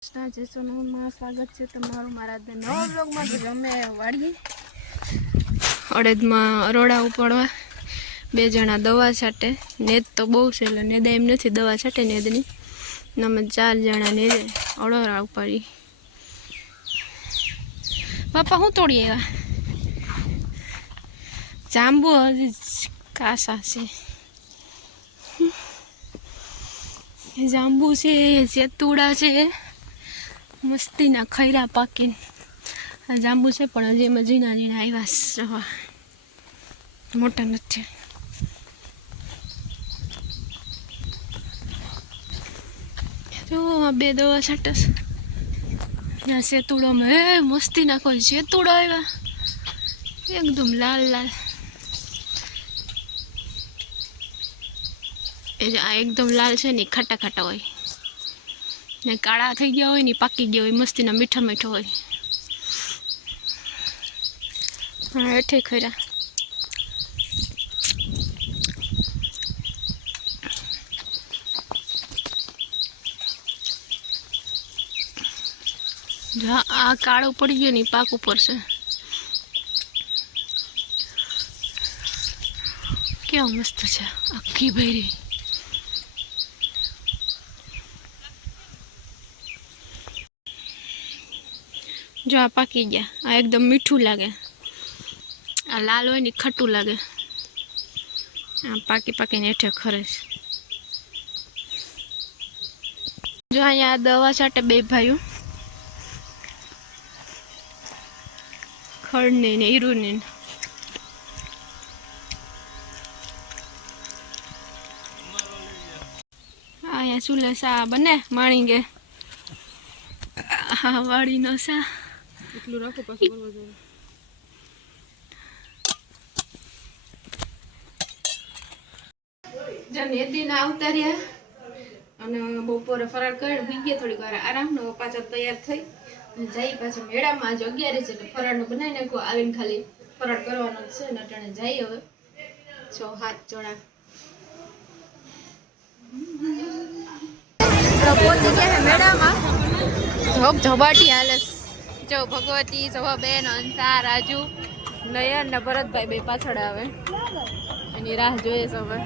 માં સ્વાગત છે તમારું મારા નવા બ્લોગમાં. તો અમે વાળીએ અડદમાં અરોડા ઉપાડવા, બે જણા દવા છાંટે. નેદ તો બહુ છે એટલે નેદા એમ નથી, દવા છાંટે નેદની. અમે 4 જણા નેદે અરોડા ઉપાડી. બાપા શું તોડી આવ્યા? જાંબુ હજી કાસા છે. જાંબુ છે, સેતુડા છે, મસ્તીના ખૈરા પાકીને જાંબુ છે, પણ હજી એમાં ઝીણા ઝીણા આવ્યા, મોટા નથી. જો આ બે દવા છાંટસ. ત્યાં સેતુડામાં હે મસ્તીના કોઈ સેતુડા આવ્યા, એકદમ લાલ લાલ. આ એકદમ લાલ છે ને, ખાટા ખાટા હોય ને, કાળા થઈ ગયા હોય ને પાકી ગયા હોય, મસ્તીના મીઠા મીઠા હોય. હા હેઠે ખરા. આ કાળું પડી ગયું ને પાક ઉપર છે. કેવું મસ્ત છે, આખી ભરી. જો આ પાકી ગયા, આ એકદમ મીઠું લાગે. આ લાલ હોય ને ખટ્ટું લાગે. આ પાકી પાકીને હેઠે ખરે છે. જો અહીંયા દવા છાંટે બે ભાઈઓ, ખડની ને ઈરુની. અહીંયા ચૂલે સા બને માણીગે. હા વાડીનો સા એટલું રાખો, પાછું કરવા જવું. જો નેદીને આવતા રહ્યા અને બપોરે ફરાળ કરીને ભી ગયા, થોડીક વાર આરામનો પાછા તૈયાર થઈ જઈ પાછા મેળામાં. આજે 11 છે એટલે ફરાળનું બનાવી નાખો. આવીને ખાલી ફરાળ કરવાનો છે ને અટાણે જઈ. હવે 6-7 જણા પહોંચી ગયા છે મેળામાં. ઝબાટી હાલે. જો ભગવતી, સવાબેન, અંસા, રાજુ, નયન ને ભરતભાઈ બે પાછળ આવે, એની રાહ જોઈએ છે હવે.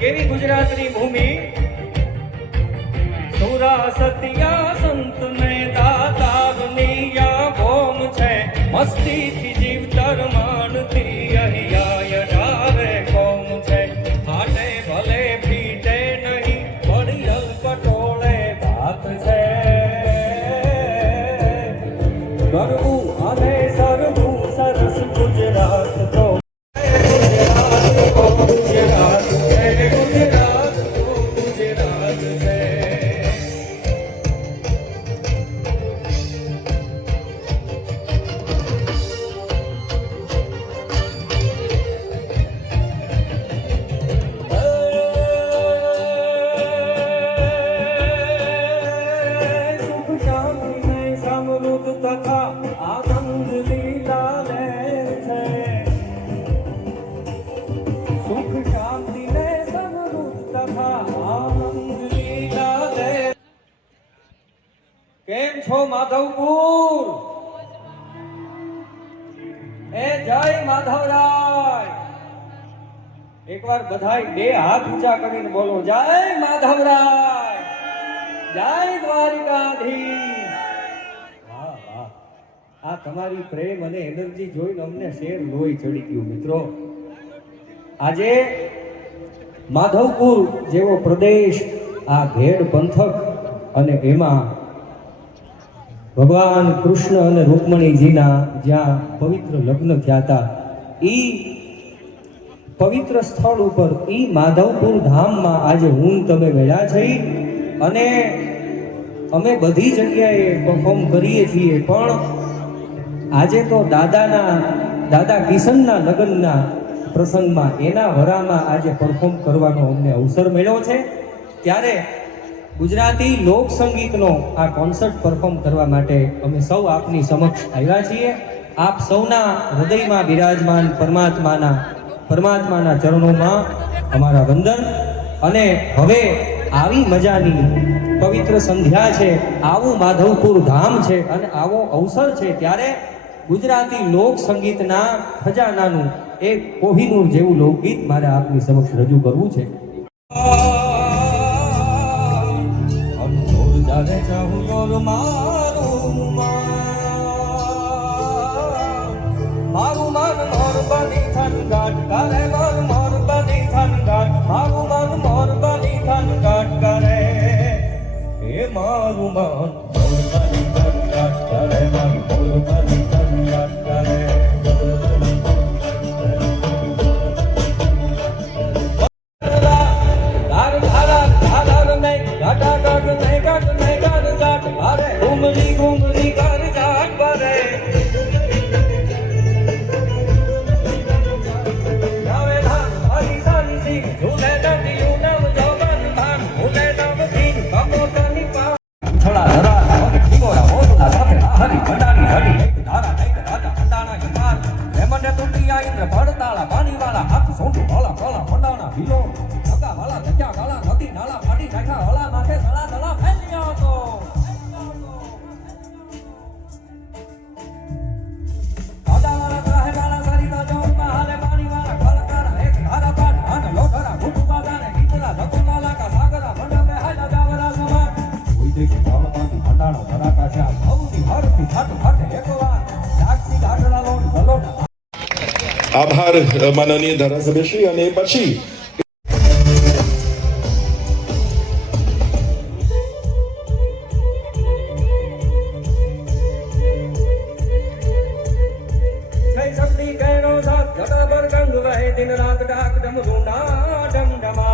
કેવી ગુજરાતની ભૂમિ સુરા સત્યા સંત ને દાતાની આ ભોમ છે મસ્તીથી જીવતર માનથી અહીંયા ડાવે કોમ છે આને ભલે ફીટે નહીં પડિયલ પટોળે ભાત છે ગરબું અને સરબું સરસ ગુજરાત તો કેમ છો માધવપુર? એ જય માધવરાય. એકવાર બધાય બે હાથ ઊંચા કરીને બોલો જય માધવરાય, જય દ્વારિકાધીશ. વાહ વાહ, આ તમારી પ્રેમ અને એનર્જી જોઈને અમને શેર લોહી ચડી ગયું. મિત્રો, આજે માધવપુર જેવો પ્રદેશ, આ ઘેડ પંથક, અને એમાં ભગવાન કૃષ્ણ અને રૂકમણીજીના જ્યાં પવિત્ર લગ્ન થયા હતા, એ પવિત્ર સ્થળ ઉપર, એ માધવપુર ધામમાં આજે હું તમે ગયા છે. અને અમે બધી જગ્યાએ પરફોર્મ કરીએ છીએ, પણ આજે તો દાદા કિશનના લગ્નના પ્રસંગમાં, એના વરામાં આજે પરફોર્મ કરવાનો અમને અવસર મળ્યો છે. ત્યારે ગુજરાતી લોક સંગીતનો આ કોન્સર્ટ પરફોર્મ કરવા માટે અમે સૌ આપની સમક્ષ આવ્યા છીએ. આપ સૌના હૃદયમાં બિરાજમાન પરમાત્માના ચરણોમાં અમારા વંદન. અને હવે આવી મજાની પવિત્ર સંધ્યા છે, આવું માધવપુર ધામ છે અને આવો અવસર છે, ત્યારે ગુજરાતી લોક સંગીતના ખજાનાનું એક કોહિનૂર જેવું લોકગીત મારે આપની સમક્ષ રજૂ કરવું છે. જાને ચાહું યોર મારું માન મોર બની થન ગાટ કરે, મોર બની થન ગાટ, મારું મન મોર બની થન ગાટ કરે, એ મારું મન મોર બની થન ગાટ કરે, મારું મોર બની થન ગાટ કરે. ઘુમરી કર જાટ પરે, નવે ધાન હરી સાની સિંહ ઝૂલે દંડિયું નવ જોગન ધાન ઝૂલે નવ સિંહ કપોતની પા છડા ધરા ઠીગોરા મોદલા સાથે હરી ભંડારી હરી એક ધારા એક રાજા ભંડાણા ગીતાર રેમંડે તુટિયા ઇન્દ્ર ભડતાળા પાણીવાળા હાથ સોંટું ભોલા ભોલા ભંડાણા ભીલો નગા વાલા જગ્યા ગાલા નદી નાળા પાડી નાખ્યા હોલા માથે સળા ધલા ફેલ્યો હતો. આભાર માનનીય ધારાસભ્યશ્રી. અને પછી दिन रात डाक डमरूना डमडमा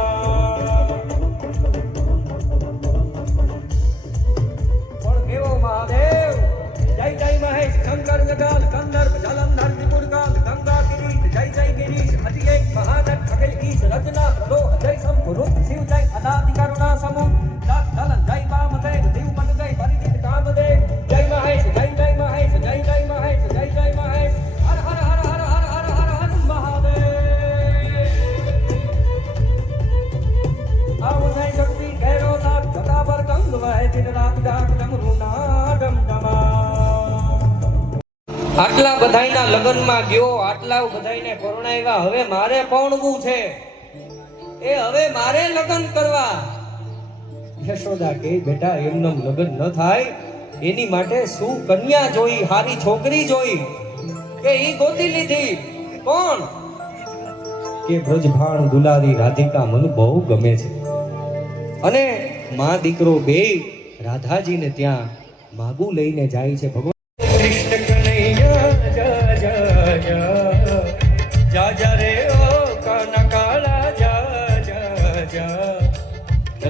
ગર્ગગાલ કંદર્પ જલંધર વિપુરગાલ ગંગા ગિરીશ જય જય ગિરીશ હજી એક મહાનટ ખગેલ ઈશ રચના પ્રદો જય સંપુરુ શિવ જય અનાદિ કરુણા સમૂહ દત્ત દલન જય વામદેવ દેવ પટ જય પરિદિત કામદેવ જય મહેશ જય જય મહેશ જય જય મહેશ જય જય મહેશ હર હર હર હર હર હર હર હર મહાદેવ આવો જય શક્તિ ઘેરો નાથ જટા પર ગંગ વહે દિન રાત જાગ ડમરૂ ના ડમડમા આટલા બધાયના લગ્નમાં ગયો, આટલા બધાયને પરણાવ્યા, હવે મારે પરણવું છે, એ હવે મારે લગ્ન કરવા. યશોદા કે બેટા એમનેમ લગ્ન ન થાય, એની માટે શું કન્યા જોઈ, હારી છોકરી જોઈ કે ઈ ગોતી લીધી. કોણ? કે બ્રજભાણ દુલારી રાધિકા મને બહુ ગમે છે. અને માં દીકરો બે રાધાજીને ત્યાં માગું લઈને જાય છે. ભગવાન કૃષ્ણ કનૈયા જા જા જા જા જા રે ઓ કાના કાળા જા જા જા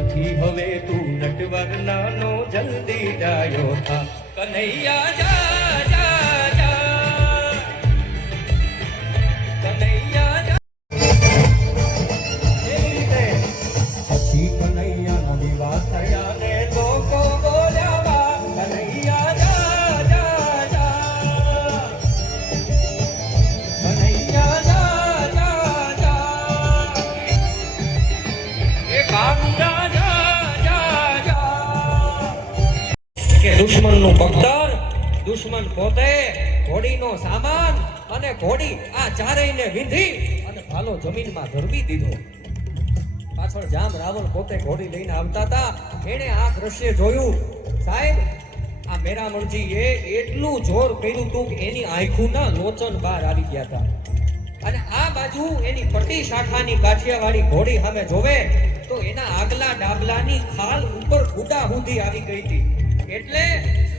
નથી હવે તું નટવર નાનો જલ્દી જાયો થા કનૈયા જા જા જા કનૈયા જા. પછી કનૈયા નવી વાત થયા ને લોકો બોલ્યા કનૈયા જા જા જા કનૈયા જા જા જા એ કાંડા જા જા જા. કે દુશ્મનનું બખ્તર, દુશ્મન પોતે, ઘોડીનો સામાન અને ઘોડી આ ચારેયને વિંધી અને ભાલો જમીનમાં ધરવી દીધો. પાછળ જામ રાવણ પોતે ઘોડી લઈને આવતા હતા. એણે આ દ્રશ્ય જોયું. સાહેબ, આ મેરામણજીએ એટલું જોર કર્યું હતું કે એની આંખોના લોચન બહાર આવી ગયા હતા. અને આ બાજુ એની પટ્ટી શાખાની કાઠિયાવાડી ઘોડી સામે જોવે તો એના આગલા ડાબલાની ખાલ ઉપર ગુડા સુધી આવી ગઈ હતી. એટલે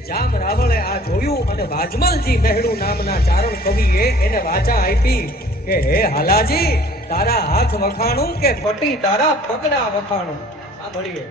જામ રાવણે આ જોયું અને વાજમલજી મહેડુ નામના ચારણ કવિએ એને વાચા આપી કે હે હાલાજી, તારા હાથ વખાણું કે પટી તારા પગડા વખાણું. સાંભળીએ.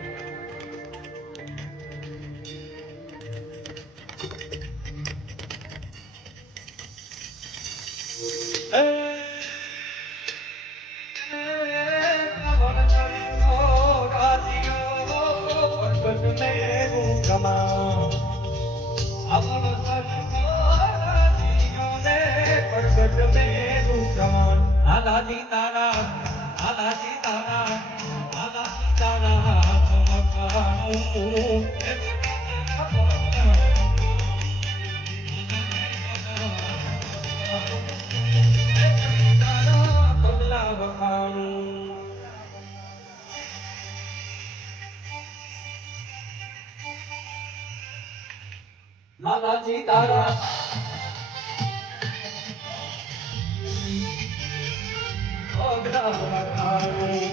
હાલાજી તારા હાલાજી તારા હાલાજી તારા હાથ વખાણું તારા પગલા વખાણું. હાલાજી તારા પગલા વખાણું.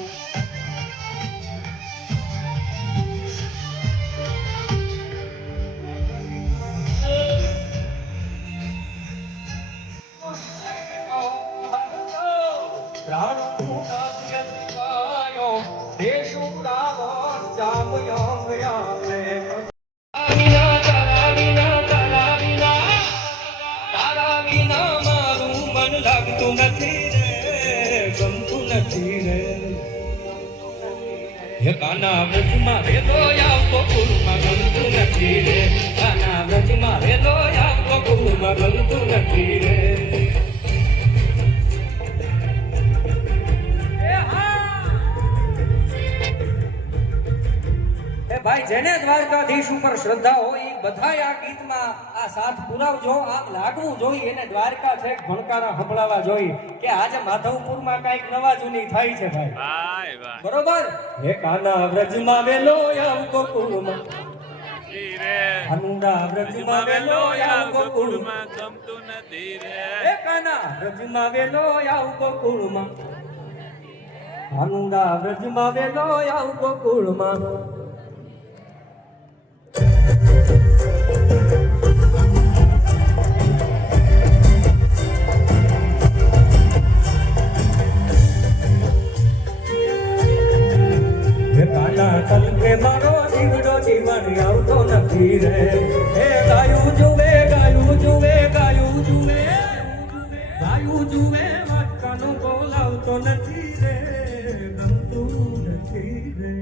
લાગતું નથી રે, ગમતું નથી રે. હે કાના વ્રજમાં વેલો આવતો કુળમાં ગમતું નથી રે. કાના વ્રજમાં વેલો આવતો કુળમાં ગમતું નથી રે. ભાઈ, જેને દ્વારકાધીશ ઉપર શ્રદ્ધા હોય એ બધાય આ ગીતમાં આ સાથ પુરાવજો. આમ લાગવું જોઈએ એને દ્વારકા છે ભણકારા સંભળાવા જોઈએ કે આજે માધવપુરમાં કઈક નવા જૂની થાય છે ભાઈ. બરોબર. હે કાના વ્રજમાં વેલો આવતો કુળમાં હનુડા વ્રજમાં વેલો આવતો કુળમાં ગમતું નથી રે. હે કાના વ્રજમાં વેલો આવતો કુળમાં હનુડા વ્રજમાં વેલો આવતો કુળમાં. તલકે મારો જીવડો જીવન આવતો નથી રે. હે ગાયું જુએ ગાયું જુએ ગાયું જુએ વાટકાનો બોલાવતો નથી રે ગમતું નથી રે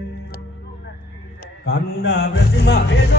કાંડા વ્રજમાં વેલા